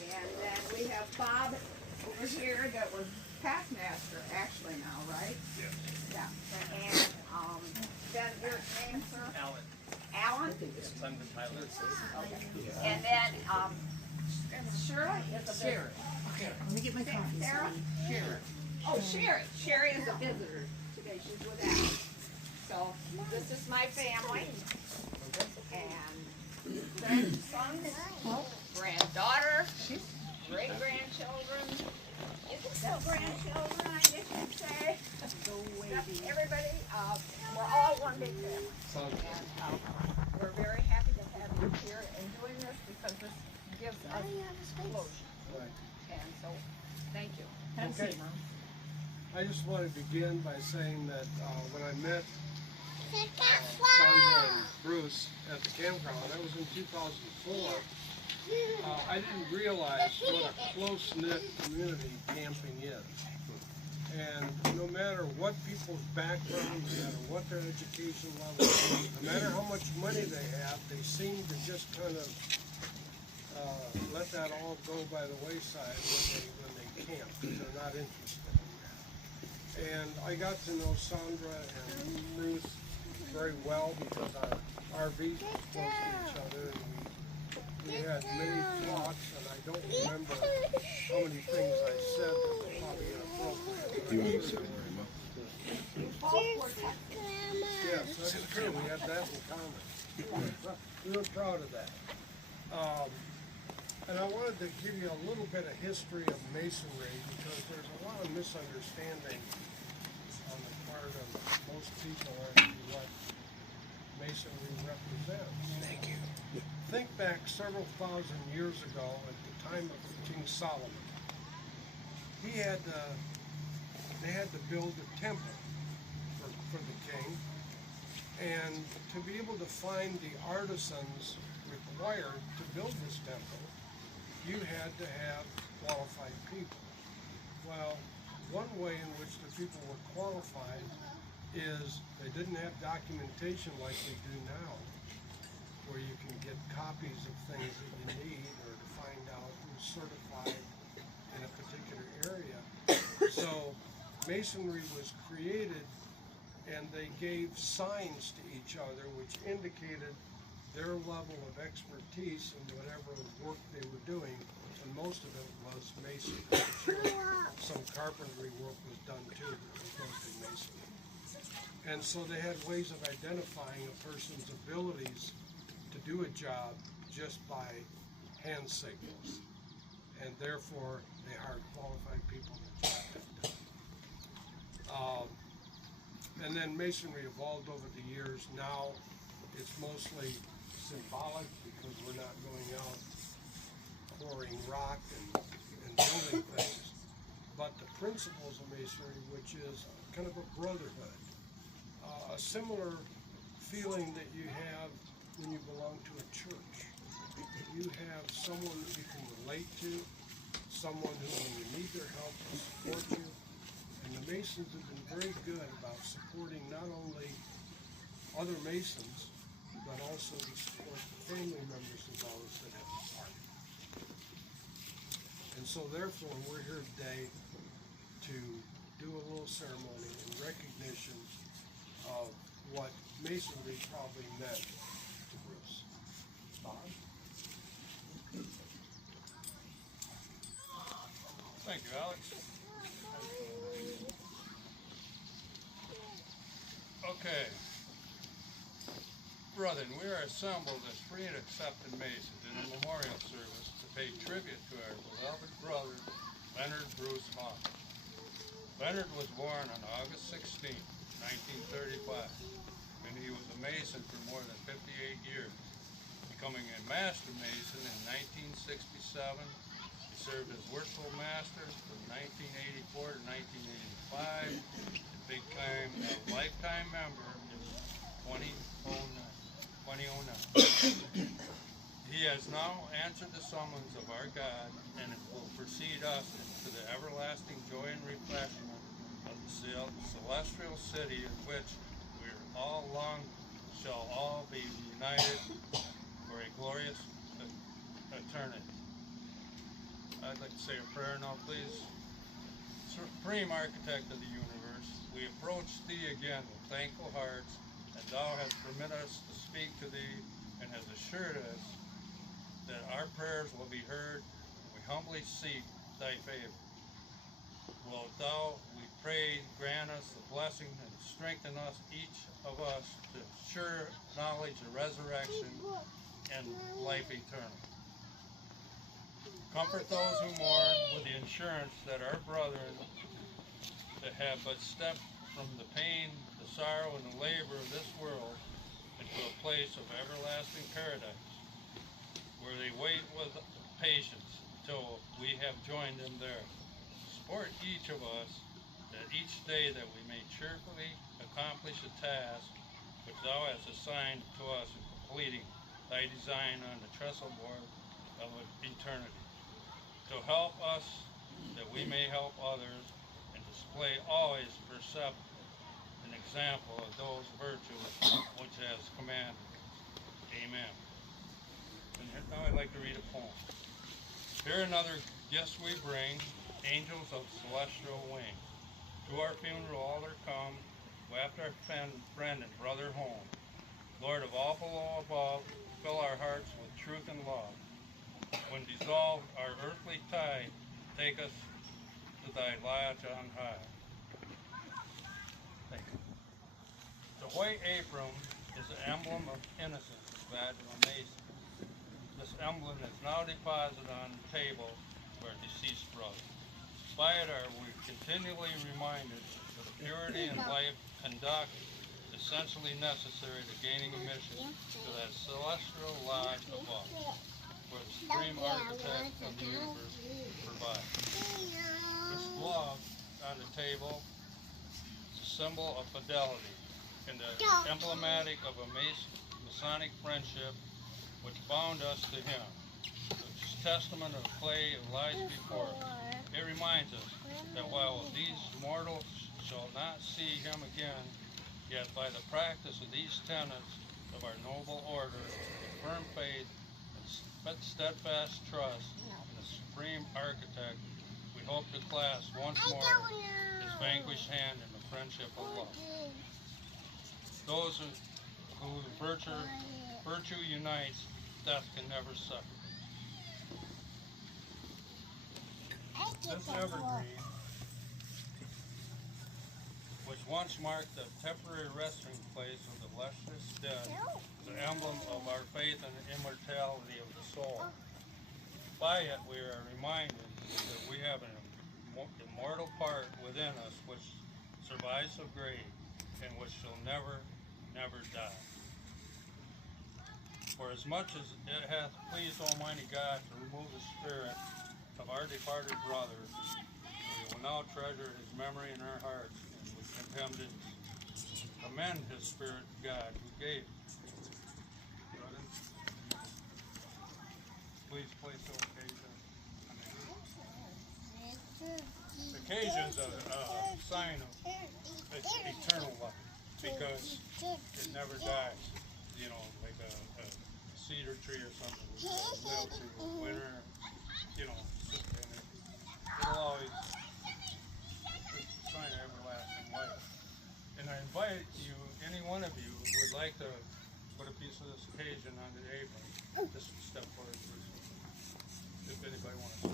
And then we have Bob over here that was past master actually now, right? Yes. Yeah. And then your name, sir? Alan. Alan? Son of Tyler. Okay. And then Shirley is a visitor. Let me get my coffee. Sarah? Sure. Oh, Sherry. Sherry is a visitor today. She's with us. So this is my family. And grandsons, granddaughter, great grandchildren. Is it still grandchildren, I guess you'd say? Everybody, we're all one big family. And we're very happy to have you here and doing this because this gives us closure. And so, thank you. Have a Okay. seat, Mom. I just want to begin by saying that when I met Sandra and Bruce at the campground, that was in 2004, I didn't realize what a close-knit community camping is. And no matter what people's background, no matter what their education level is, no matter how much money they have, they seem to just kind of let that all go by the wayside when they camp, because they're not interested in that. And I got to know Sandra and Bruce very well because our RVs were close to each other, and we had many talks, and I don't remember how many things I said that were probably inappropriate. You want to sit there, Yes, that's true. We had that in common. We were proud of that. And I wanted to give you a little bit of history of masonry because there's a lot of misunderstanding on the part of most people as to what masonry represents. Thank you. Think back several thousand years ago at the time of King Solomon. They had to build a temple for the king, and to be able to find the artisans required to build this temple, you had to have qualified people. Well, one way in which the people were qualified is they didn't have documentation like we do now, where you can get copies of things that you need or to find out who's certified in a particular area. So masonry was created, and they gave signs to each other which indicated their level of expertise in whatever work they were doing, and most of it was masonry. Some carpentry work was done too, but it was mostly masonry. And so they had ways of identifying a person's abilities to do a job just by hand signals, and therefore they hired qualified people to job that done. And then masonry evolved over the years. Now it's mostly symbolic because we're not going out quarrying rock and building things. But the principles of masonry, which is kind of a brotherhood, a similar feeling that you have when you belong to a church. You have someone that you can relate to, someone who, when you need their help, will support you. And the Masons have been very good about supporting not only other Masons, but also to support the family members of those that have departed. And so therefore, we're here today to do a little ceremony in recognition of what Masonry probably meant to Bruce. Bob? Thank you, Alex. Okay. Brethren, we are assembled as free and accepted Masons in a memorial service to pay tribute to our beloved brother, Leonard Bruce Hawk. Leonard was born on August 16, 1935, and he was a Mason for more than 58 years, becoming a Master Mason in 1967. He served as Worshipful Master from 1984 to 1985, and big-time lifetime member in 2009. He has now answered the summons of our God, and it will precede us into the everlasting joy and refreshment of the celestial city in which we all shall all be united for a glorious eternity. I'd like to say a prayer now, please. Supreme Architect of the universe, we approach Thee again with thankful hearts, as Thou hast permitted us to speak to Thee and has assured us that our prayers will be heard. We humbly seek Thy favor. Wilt Thou, we pray, grant us the blessing and strengthen us, each of us, to sure knowledge of resurrection and life eternal. Comfort those who mourn with the assurance that our brethren that have but stepped from the pain, the sorrow, and the labor of this world into a place of everlasting paradise, where they wait with patience till we have joined them there. Support each of us, that each day that we may cheerfully accomplish a task which Thou hast assigned to us in completing Thy design on the trestle board of eternity. To help us that we may help others and display always percept an example of those virtues which has commanded. Amen. And now I'd like to read a poem. Here another guest we bring, angels of celestial wing. To our funeral all are come, waft our friend and brother home. Lord of all below above, fill our hearts with truth and love. When dissolved our earthly tie, take us to Thy lodge on high. Thank you. The white apron is the emblem of innocence, as badge of a Mason. This emblem is now deposited on the table for our deceased brother. By it are we continually reminded of the purity and life conduct essentially necessary to gaining admission to that celestial lodge above, where the Supreme Architect of the universe provides. This glove on the table is a symbol of fidelity and the emblematic of a Masonic friendship which bound us to him. Which is testament of the clay that lies before us. It reminds us that while these mortals shall not see him again, yet by the practice of these tenets of our noble order, with firm faith and steadfast trust in the Supreme Architect, we hope to clasp once more his vanquished hand in the friendship of love. Those who virtue unites, death can never separate. This evergreen, which once marked the temporary resting place of the luscious dead, is an emblem of our faith and the immortality of the soul. By it we are reminded that we have an immortal part within us which survives the grave and which shall never, never die. For as much as it hath pleased Almighty God to remove the spirit of our departed brother, we will now treasure his memory in our hearts, and we condemn to commend his spirit to God who gave it. Brother, please place the occasion. The occasion is a sign of eternal life, because it never dies. You know, like a cedar tree or something, which will live through winter, you know, and it'll always sign of everlasting life. And I invite you, any one of you who would like to put a piece of this occasion on the apron, just step forward, please. If anybody wants to.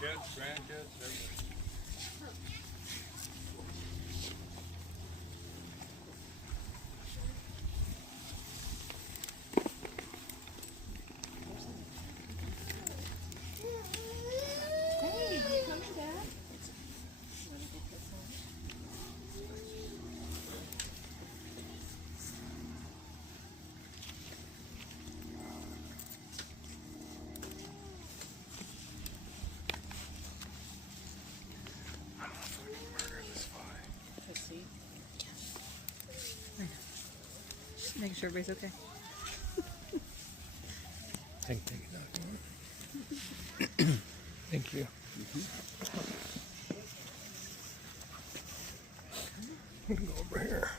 Kids, grandkids, everybody. Hey, you coming, Dad? Making sure everybody's okay. Thank you. Thank you. I'm gonna go over here.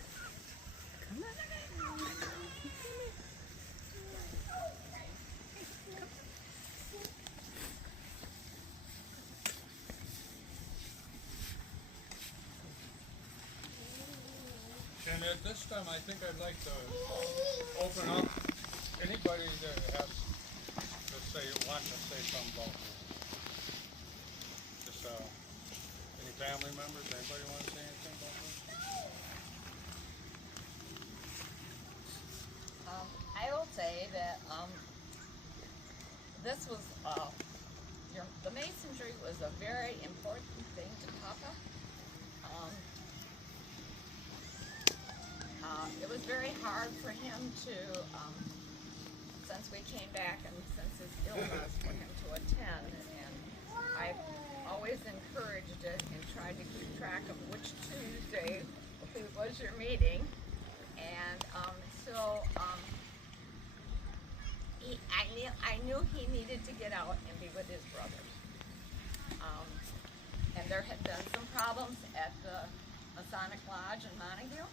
And at this time, I think I'd like to open up anybody that has to say, want to say something about this. Just, any family members, anybody want to say anything about this? I will say that this was the masonry was a very important thing to Papa. It was very hard for him to, since we came back and since his illness, for him to attend. And I always encouraged it and tried to keep track of which Tuesday was your meeting. And I knew he needed to get out and be with his brothers. And there had been some problems at the Masonic Lodge in Montague,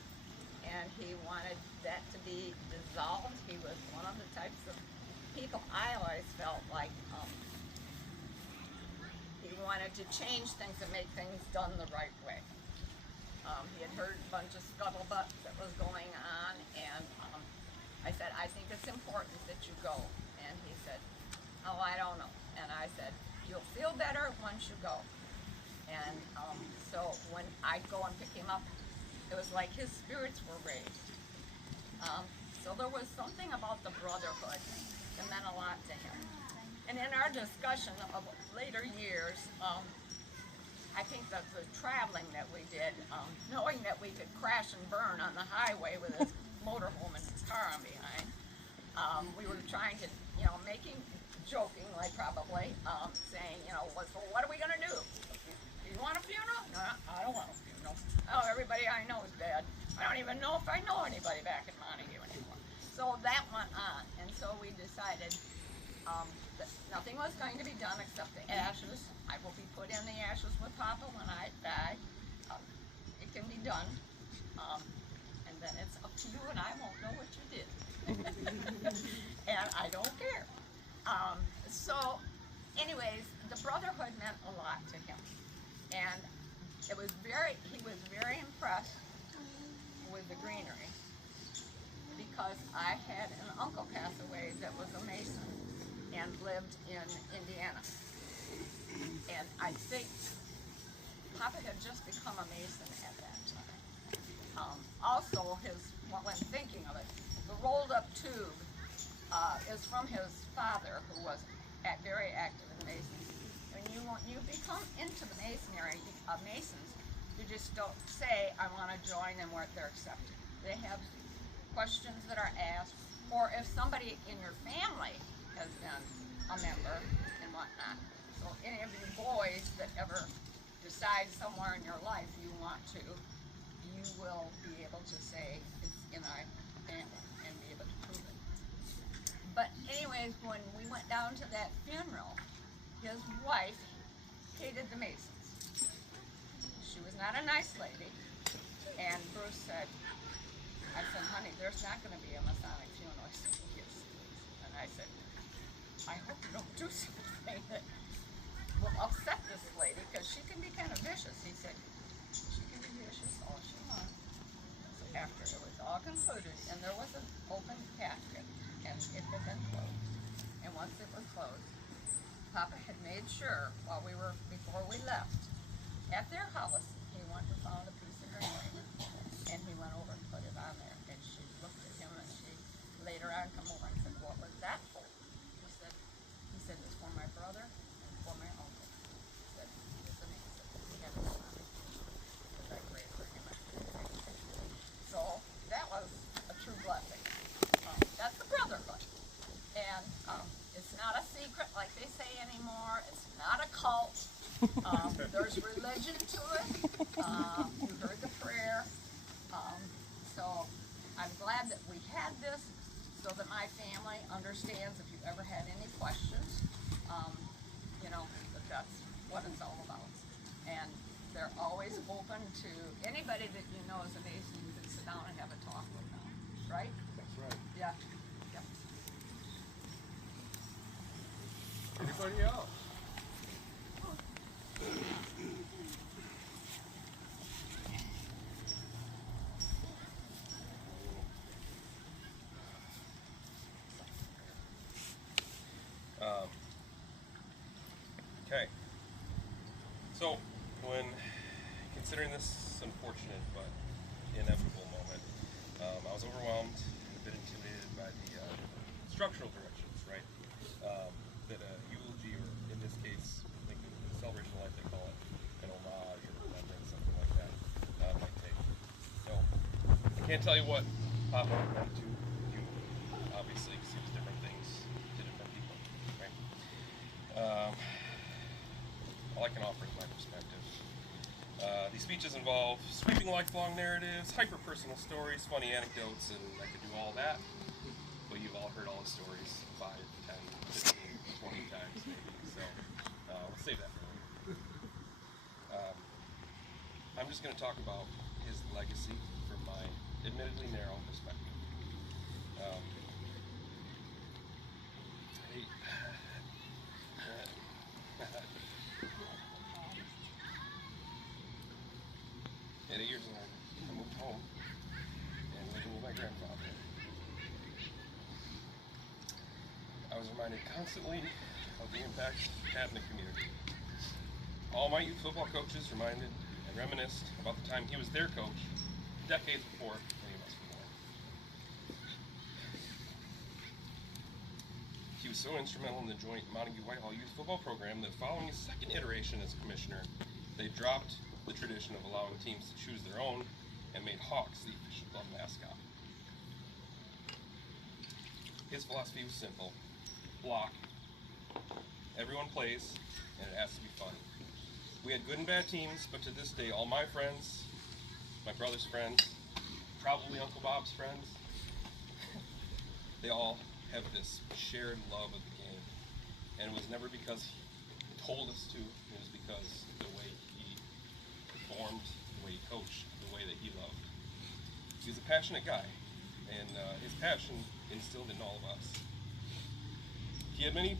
and he wanted that to be dissolved. He was one of the types of people I always felt like he wanted to change things and make things done the right way. He had heard a bunch of scuttlebutt that was going on, and I said, I think it's important that you go. And he said, oh, I don't know. And I said, you'll feel better once you go. And so when I'd go and pick him up, it was like his spirits were raised. So there was something about the brotherhood that meant a lot to him. And in our discussion of later years, I think that the traveling that we did, knowing that we could crash and burn on the highway with his motorhome and his car on behind, we were trying to, jokingly probably, saying, well, so what are we going to do? Do you want a funeral? No, I don't want a funeral. Oh, everybody I know is dead. I don't even know if I know anybody back in Montague anymore. So that went on, and so we decided that nothing was going to be done except the ashes. I will be put in the ashes with Papa when I die. It can be done, and then it's up to you, and I won't know what you did. And I don't care. So, anyways, the brotherhood meant a lot to him, and he was very impressed with the greenery, because I had an uncle pass away that was a Mason and lived in Indiana. And I think Papa had just become a Mason at that time. Also, when thinking of it, the rolled up tube is from his father, who was very active in Masons. When you become into the Masonry, Masons, you just don't say, I want to join them where they're accepted. They have questions that are asked, or if somebody in your family has been a member and whatnot. So any of you boys that ever decide somewhere in your life you want to, you will be able to say it's in our family and be able to prove it. But anyways, when we went down to that funeral, his wife hated the Masons. She was not a nice lady, and Bruce said, I said, honey, there's not going to be a Masonic funeral. He said, yes. And I said, I hope you don't do something that will upset this lady, because she can be kind of vicious. He said, she can be vicious all she wants. So after it was all concluded, and there was an open casket, and it had been closed. And once it was closed, Papa had made sure before we left, at their house, he went and found a piece of greenery, and he went over and put it on there. And she looked at him, and she later on come over and said, what was that for? He said, it's for my brother and for my uncle. He said, it's amazing. We have a son. Because I prayed for him. So that was a true blessing. That's the brotherhood. And it's not a secret like they say anymore. It's not a cult. There's religion to it. You heard the prayer. So I'm glad glad that we had this so that my family understands if you ever had any questions, you know, that's what it's all about. And they're always open to anybody that you know is a Mason. You can sit down and have a talk with them, right? That's right. Yeah. Yep. Anybody else? Okay. So, when considering this unfortunate but inevitable moment, I was overwhelmed and a bit intimidated by the structural directions, right? That a eulogy, or in this case, like the celebration of life, they call it an homage or remembrance, something like that, might take. So, I can't tell you what Papa meant to you, obviously, because he was different things to different people, right? All I can offer is my perspective. These speeches involve sweeping lifelong narratives, hyper-personal stories, funny anecdotes, and I could do all that, but you've all heard all the stories 5, 10, 15, 20 times maybe, so let's save that for later. I'm just going to talk about his legacy from my admittedly narrow perspective. At 8 years old, I moved home and living with my grandfather. I was reminded constantly of the impact he had in the community. All my youth football coaches reminded and reminisced about the time he was their coach decades before any of us were born. He was so instrumental in the joint Montague-Whitehall youth football program that following his second iteration as commissioner, they dropped the tradition of allowing teams to choose their own and made Hawks the official club mascot. His philosophy was simple: block. Everyone plays, and it has to be fun. We had good and bad teams, but to this day, all my friends, my brother's friends, probably Uncle Bob's friends, they all have this shared love of the game. And it was never because he told us to, it was because the way he performed, the way he coached, the way that he loved. He was a passionate guy, and his passion instilled in all of us. He had many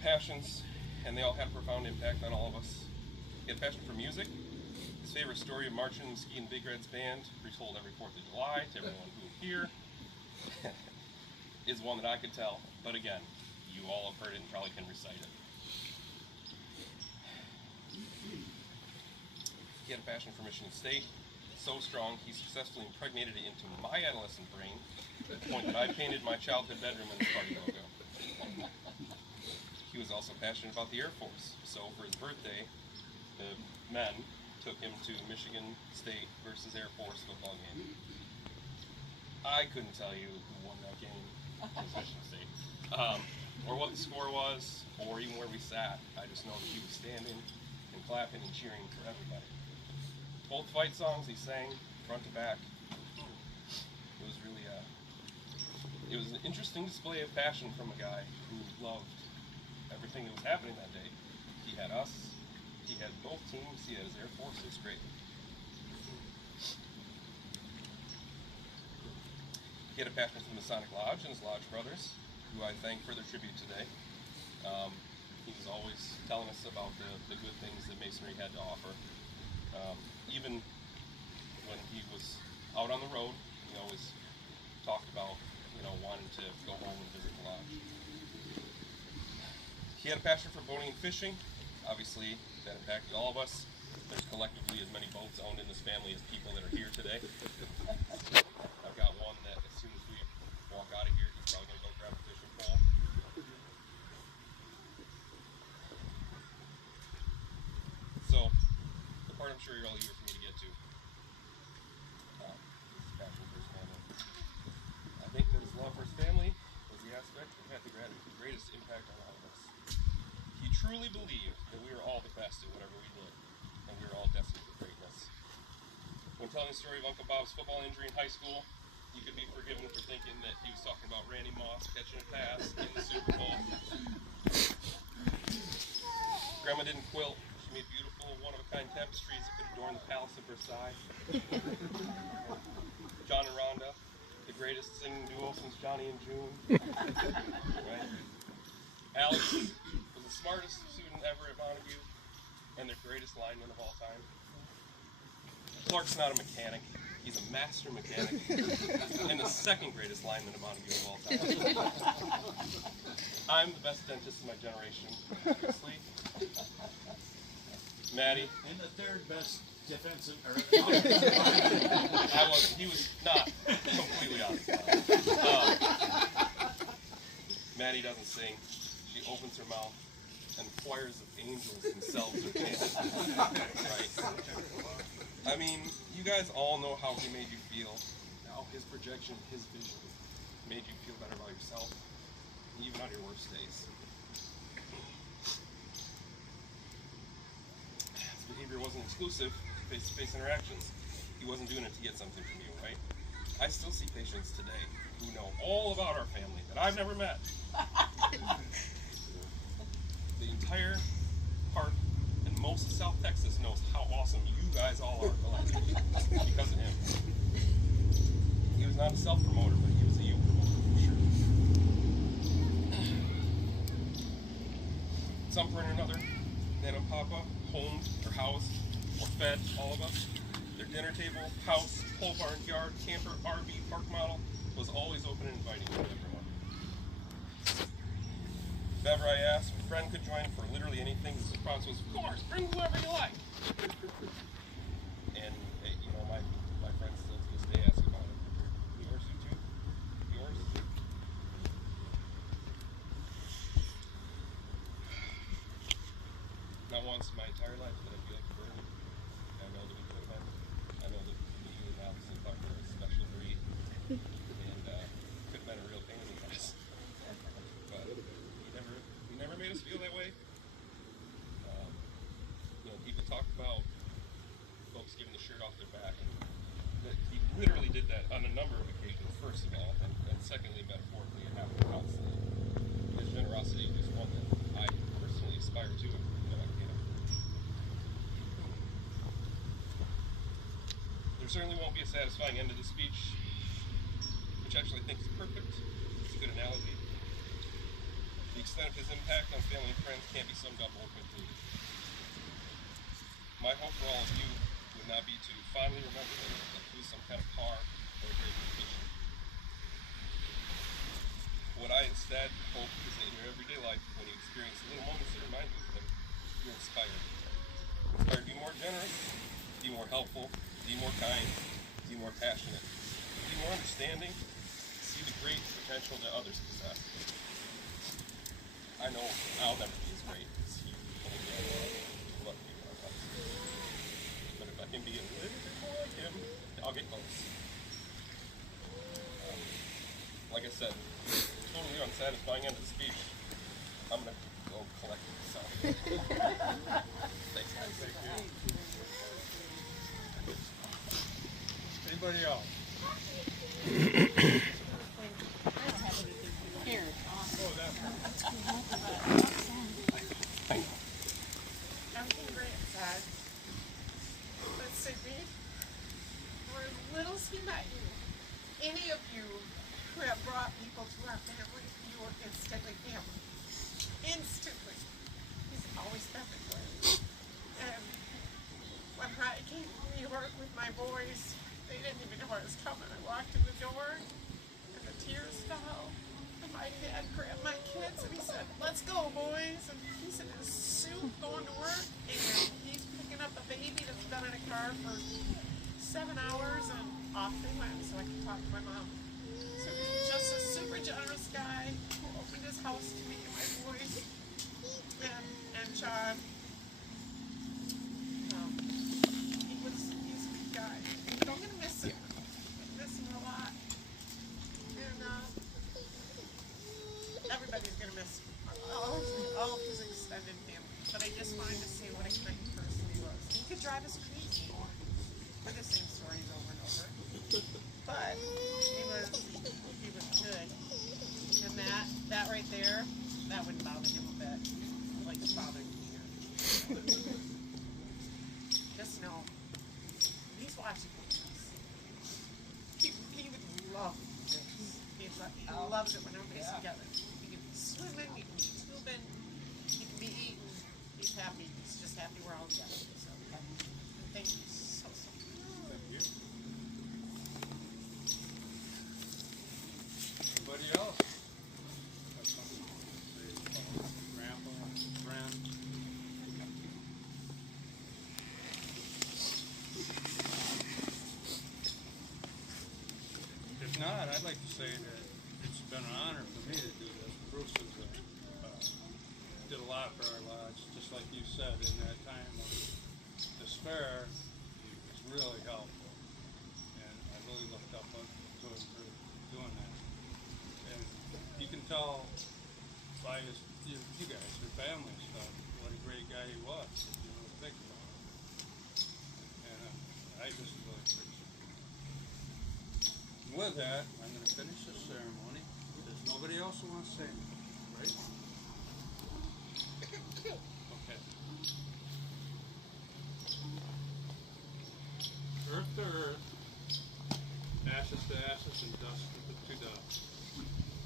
passions, and they all had a profound impact on all of us. He had a passion for music. His favorite story of marching and skiing Big Red's band, retold every 4th of July to everyone who would hear, is one that I could tell. But again, you all have heard it and probably can recite it. He had a passion for Michigan State, so strong he successfully impregnated it into my adolescent brain, to the point that I painted my childhood bedroom in the party logo. He was also passionate about the Air Force, so for his birthday, the men took him to Michigan State versus Air Force football game. I couldn't tell you who won that game, it was Michigan State, or what the score was, or even where we sat. I just know that he was standing and clapping and cheering for everybody. Both fight songs he sang, front to back. It was really it was an interesting display of passion from a guy who loved everything that was happening that day. He had us, he had both teams, he had his Air Force. It was great. He had a passion for the Masonic Lodge and his Lodge brothers, who I thank for their tribute today. He was always telling us about the good things that Masonry had to offer. Even when he was out on the road, he always talked about, wanting to go home and visit the lodge. He had a passion for boating and fishing. Obviously, that impacted all of us. There's collectively as many boats owned in this family as people that are here today. I've got one that as soon as we walk out of here, he's probably going to go grab a fishing pole. So, the part I'm sure you're all eager for me to get to. His passion for his family. I think that his love for his family was the aspect that had the greatest impact on all of us. He truly believed that we were all the best at whatever we did, and we were all destined for greatness. When telling the story of Uncle Bob's football injury in high school, you could be forgiven for thinking that he was talking about Randy Moss catching a pass in the Super Bowl. Grandma didn't quilt. She made beautiful, one-of-a-kind tapestries that could adorn the Palace of Versailles. John and Rhonda, the greatest singing duo since Johnny and June. Right? Alex was the smartest student ever at Montague and the greatest lineman of all time. Clark's not a mechanic. He's a master mechanic and the second greatest lineman of Montague of all time. I'm the best dentist in my generation, obviously. Maddie. And the third best defensive. He was not completely honest. Maddie doesn't sing. She opens her mouth and choirs of angels themselves are chanting. Right? I mean, you guys all know how he made you feel. How his projection, his vision made you feel better about yourself, even on your worst days. His behavior wasn't exclusive to face-to-face interactions. He wasn't doing it to get something from you, right? I still see patients today who know all about our family that I've never met. The entire park and most of South Texas knows how awesome you guys all are collectively because of him. He was not a self-promoter, but he was a you promoter for sure. Some point or another, Nana and Papa homed or housed or fed all of us. Their dinner table, house, pole barn, yard, camper, RV, park model was always open and inviting to everyone. If ever I asked if a friend could join for literally anything, his response was, of course, bring whoever you like. And hey, you know, my friends still to this day ask about it. Yours too? Yours? Not once in my entire life did I feel like a burden. I know that we could have been. I know that me and Alex and Clark were a special breed. And could have been a real pain in the ass. But he never made us feel that way. You know, people talk about folks giving the shirt off their back, and that he literally did that on a number of occasions, first of all, and secondly, metaphorically, it happened constantly. His generosity is one that I personally aspire to and that I can't afford. There certainly won't be a satisfying end to the speech, which actually I think is perfect. It's a good analogy. The extent of his impact on family and friends can't be summed up more quickly. My hope for all of you would not be to fondly remember him through some kind of car or a great vacation. What I instead hope is that in your everyday life, when you experience little moments that remind you of him, you're inspired. Inspired to be more generous, be more helpful, be more kind, be more passionate, be more understanding, see the great potential that others possess. I know I'll never be as great as he told me I was. But if I can be a little bit more like him, I'll get close. Like I said, totally unsatisfying end of the speech. I'm gonna go collect myself. Thanks, guys. Thank you. Anybody else? Here. Oh, that's Everything great, Dad. But Sydney, for as little as he met you, any of you who have brought people to our family, you were instantly family. Instantly. He's always been that way. And when I came to New York with my boys, they didn't even know I was coming. I walked in the door, and the tears fell. And my dad grabbed my kids, and he said, "Let's go, boys." And he's in his suit going to work, and he's picking up a baby that's been in a car for 7 hours, and off they went so I could talk to my mom. So he's just a super generous guy who opened his house to me and my boys and John. He's a good guy. But I'm gonna miss him. I'm gonna miss him a lot. And everybody's gonna miss him. All of his extended family. But I just wanted to say what a kind person he was. He could drive us crazy. We're the same stories over and over. But we that wouldn't bother him a bit, like it's bothering me here. Just know, he's watching this. He would love this. He loves it when everybody's together. He can be swimming, he can be tubing, he can be eating. He's happy. He's just happy we're all together. So, thank you so much. Thank you. Anybody else? Have something to say about grandpa, friend? If not, I'd like to say that it's been an honor for me to do this. Bruce has did a lot for our lodge, just like you said, in that time of despair, he was really helpful. And I really looked up to him for doing that. And you can tell by his, you guys, your family and stuff, what a great guy he was, if you really think about it. And I just really appreciate it. And with that, I'm going to finish the ceremony. There's nobody else who wants to say anything, right? Okay. Earth to earth, ashes to ashes, and dust to dust.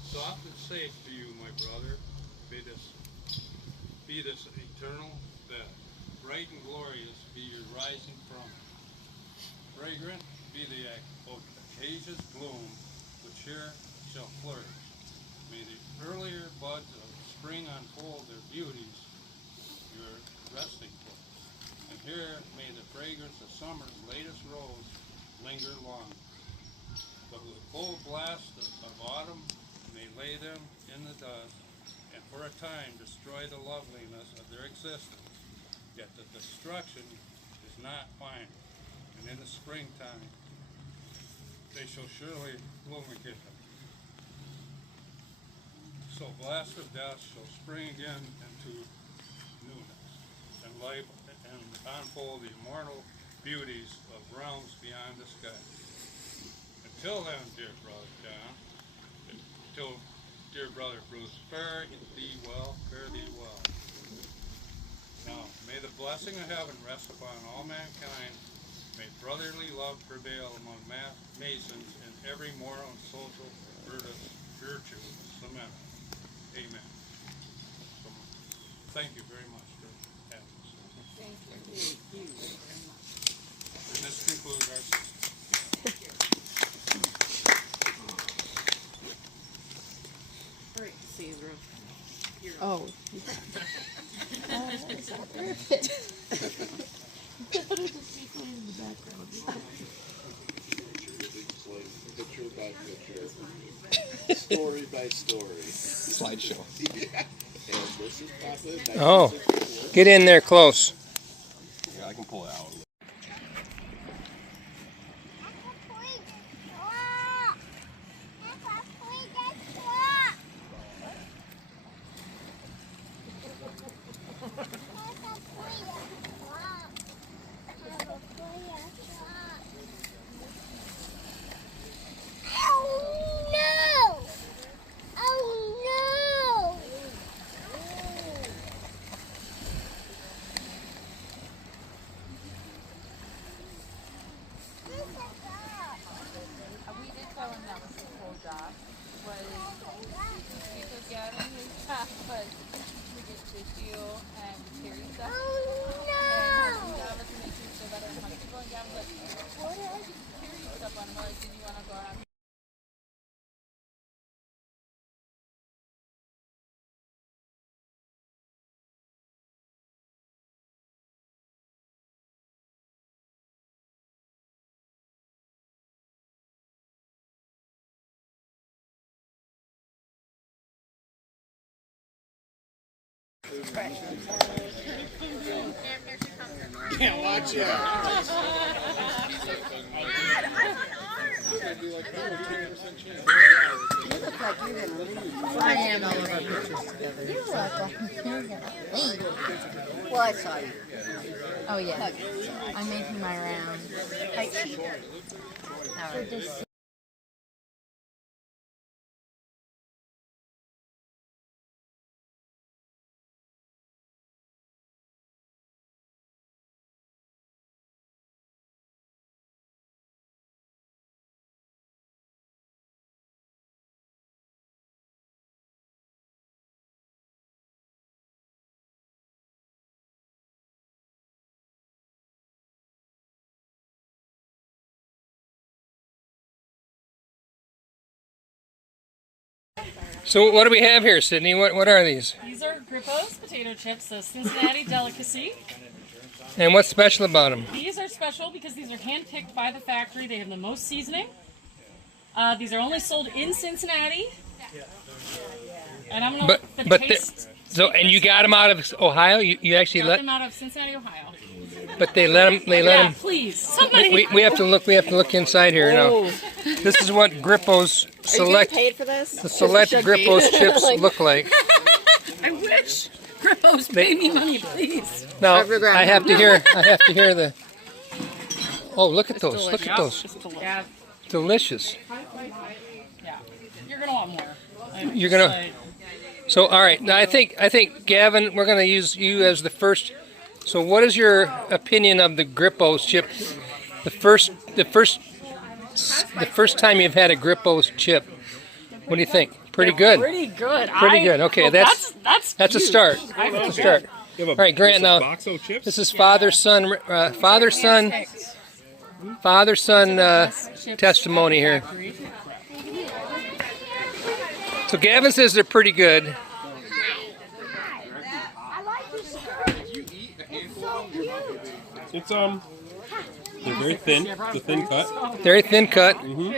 Soft and safe to you, my brother, be this eternal bed. Bright and glorious be your rising from it. Fragrant be the acacia's bloom, which here shall flourish. May the earlier buds of spring unfold their beauties, your resting place. And here may the fragrance of summer's latest rose linger long. But the cold blast of autumn may lay them in the dust, and for a time destroy the loveliness of their existence. Yet the destruction is not final, and in the springtime they shall surely bloom again. So blast of death shall spring again into newness, and life and unfold the immortal beauties of realms beyond the sky. Until then, dear brother John, until dear brother Bruce, fare thee well. Now, may the blessing of heaven rest upon all mankind. May brotherly love prevail among Masons and every moral and social virtue cement. Amen. So, thank you very much for having us. Thank you. And this concludes our session. All right, see you, Drew. You're up. Oh. Picture by picture, story by story. Slideshow. Yeah. And this is Papa. Oh. 1964. Get in there close. Yeah, I can pull it out. We did tell him that was his whole job. Was he could get him his job was to get tissue and carry stuff. And his job was to make him feel better and comfortable. And Gavin was like, what did I just carry stuff on him? Like, did you want to go around? Can't watch it. I am all of our pictures together. You look like you're gonna leave. Well, I saw you. Oh, yeah. I'm making my rounds. All right. So what do we have here, Sydney? What are these? These are Grippo's potato chips, a Cincinnati delicacy. And what's special about them? These are special because these are hand-picked by the factory. They have the most seasoning. These are only sold in Cincinnati. And I'm gonna let the taste. And you got them out of Ohio? You actually Got them out of Cincinnati, Ohio. But they let them. Yeah, please. Somebody. We have to look. We have to look inside here now. This is what Grippo's select. Are you getting paid for this? The select Grippo's chips look like. I wish Grippo's pay me money, please. Now I have to hear the. Oh, look at those! Look at those! Yeah. Delicious. Yeah. You're gonna want more. You're gonna. So all right, now I think Gavin, we're gonna use you as the first. So what is your opinion of the Grippo's chip? The first time you've had a Grippo's chip. What do you think? Pretty good. Pretty good. Pretty good. Okay, that's a start. That's a start. All right, Grant. Now this is father-son testimony here. So Gavin says they're pretty good. It's they're very thin. It's a thin cut. Very thin cut. Mm-hmm.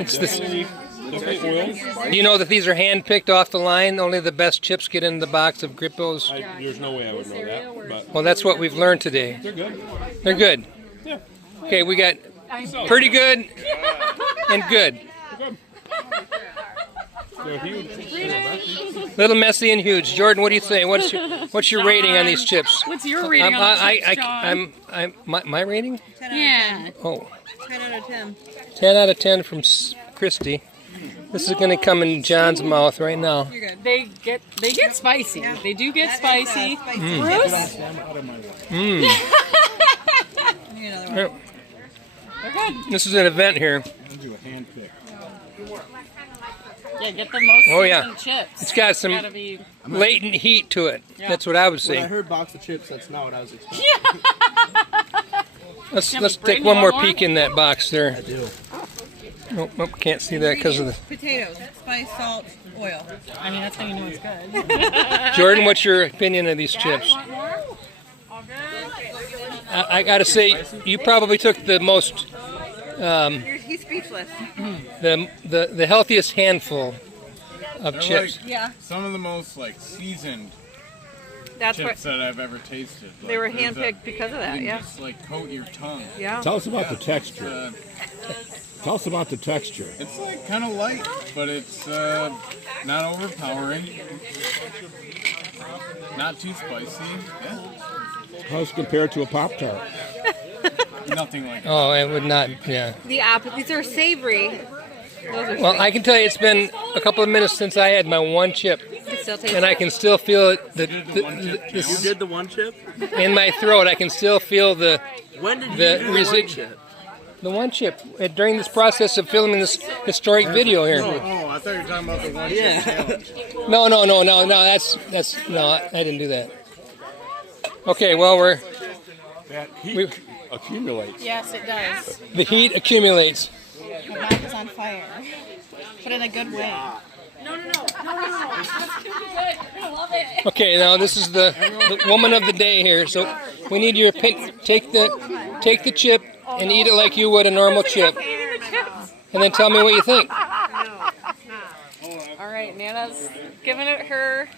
It's this. Definitely oil. Do you know that these are hand-picked off the line? Only the best chips get in the box of Grippo's? There's no way I would know that. But Well, that's what we've learned today. they're good. They're good. Yeah. Okay, we got pretty good and good. They're huge. Little messy and huge. Jordan, what do you think? What's your rating on these chips? What's your rating on the chips, John? My rating? Yeah. Oh. 10 out of 10. 10 out of 10 from Christy. This is going to come in John's mouth right now. They get spicy. Yeah. They do get spicy. Bruce? Yep. They're good. This is an event here. Yeah, get the most seasoned chips. It's got some latent heat to it. Yeah. That's what I would say. When I heard box of chips, that's not what I was expecting. Let's take one more peek in that box there. I do. Nope, can't see that because of the... Potatoes, spice, salt, oil. I mean, that's how you know it's good. Jordan, what's your opinion of these chips? Want more? All good? I got to say, you probably took the most... He's speechless. the healthiest handful of chips. Yeah. Some of the most seasoned That's chips that I've ever tasted. They were handpicked because of that, yeah. Just coat your tongue. Yeah. Tell us about the texture. Tell us about the texture. It's kind of light, but it's not overpowering. Not too spicy. Yeah. How's it compared to a Pop-Tart? Nothing like that. Oh, it would not, yeah. The opposite. These are savory. Well, I can tell you it's been a couple of minutes since I had my one chip. And I can still feel it. You did the one chip? In my throat. I can still feel the When did you do the one chip? The one chip during this process of filming this historic video here. Oh, I thought you were talking about the one chip challenge. No. That's no. I didn't do that. Okay, well That heat accumulates. Yes, it does. the heat accumulates. My mouth is on fire, but in a good way. No. That's too good. You're gonna love it. Okay, now this is the woman of the day here. So we need your take the chip and eat it like you would a normal chip, and then tell me what you think. All right, Nana's giving it her.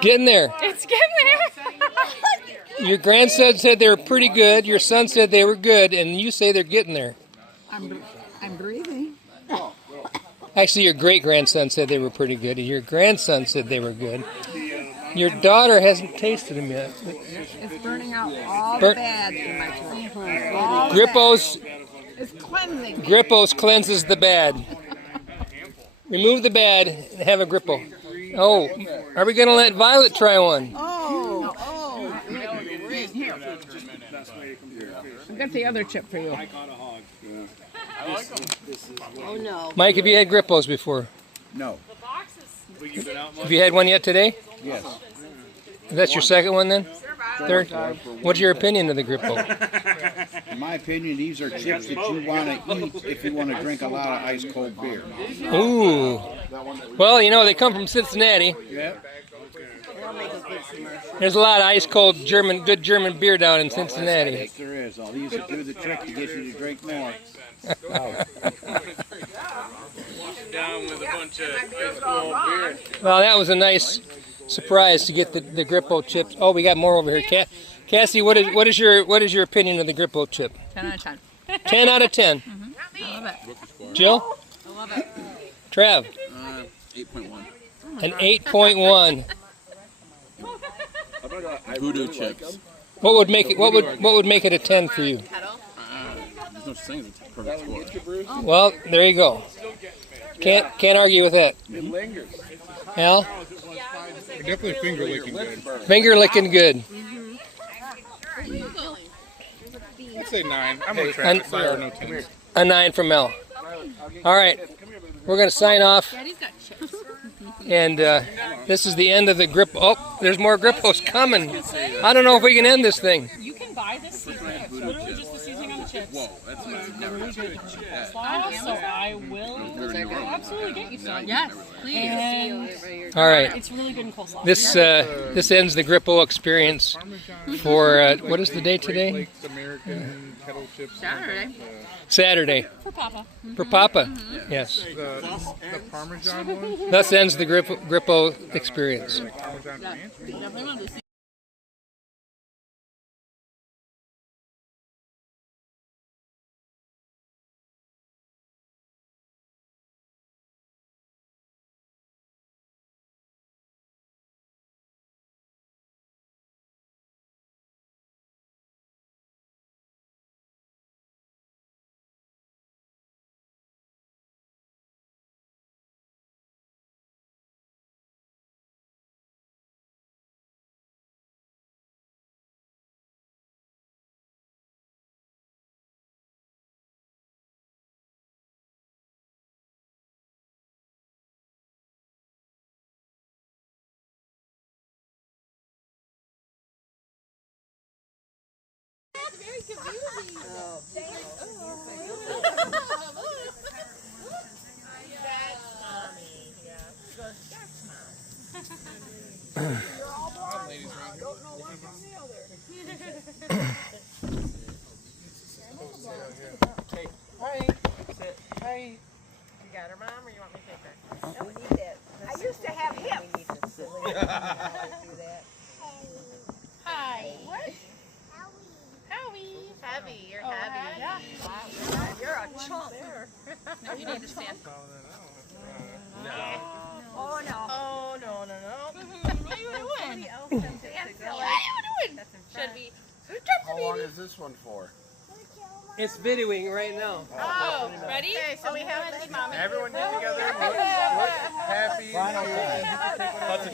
Get in there. It's getting there. Your grandson said they were pretty good. Your son said they were good, and you say they're getting there. I'm breathing. Actually, your great-grandson said they were pretty good, and your grandson said they were good. Your daughter hasn't tasted them yet. It's burning out all the bad in my throat. Grippo's It's cleansing. Grippo's cleanses the bad. Remove the bad and have a Grippo. Oh, are we going to let Violet try one? Oh. I've got the other chip for you. Oh no. Mike, have you had Grippos before? No. Have you had one yet today? Yes. That's your second one then? Third? What's your opinion of the Grippo? my opinion, these are chips that you want to eat if you want to drink a lot of ice cold beer. Ooh. Well, you know, they come from Cincinnati. Yep. There's a lot of ice cold good German beer down in Cincinnati. Yes, there is. All these will do the trick to get you to drink more. Down with a bunch of ice cold beer. Well, that was a nice surprise to get the Grippo chips. Oh, we got more over here. Cassie, what is your opinion of the Grippo chip? 10 out of 10. 10 out of 10. I love it. Jill? I love it. Trav? 8.1. An 8.1. Voodoo chips. What would make it a 10 for you? There's no such thing as a perfect score. Well, there you go. Can't argue with that. It lingers. Al? Definitely finger licking good. Finger licking good. I'd say 9. I'm with Travis. There are no 10s. A 9 from Mel. All right, we're going to sign off. Daddy's got chips. And this is the end of the grip. Oh, there's more Grippos coming. I don't know if we can end this thing. You can buy this seasoning. It's literally just the seasoning on the chips. Whoa, that's never good. So I will absolutely get you some. Yes, please. And All right. it's really good in coleslaw. This ends the Grippo experience for what is the day today? American kettle chips. Saturday. For Papa. For Papa. Yes. The Parmesan one? Thus ends the Grippo experience. Parmesan ranch? I used to have hips. Hi. What? Heavy. You're heavy. Yeah. You're a chump. No, you need to stand. Oh no. Oh, no. What are you doing? Should be. How long is this one for? It's videoing right now. Oh, ready? Okay, so we have this mommy. Everyone get together. Look happy. Hudson,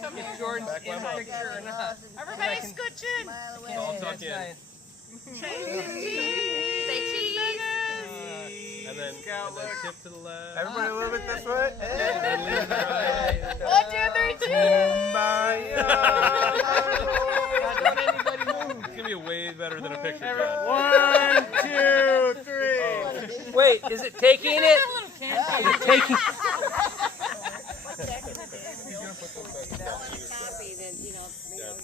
come here. If Jordan's in the picture or not. Everybody scooching. I'll tuck in. Say cheese. And then tip to the left. Everybody a little bit this way. One, two, three, cheese. Don't anybody move. It's going to be way better than a picture. 1, 2, 3. Wait, is it taking it? Is it taking?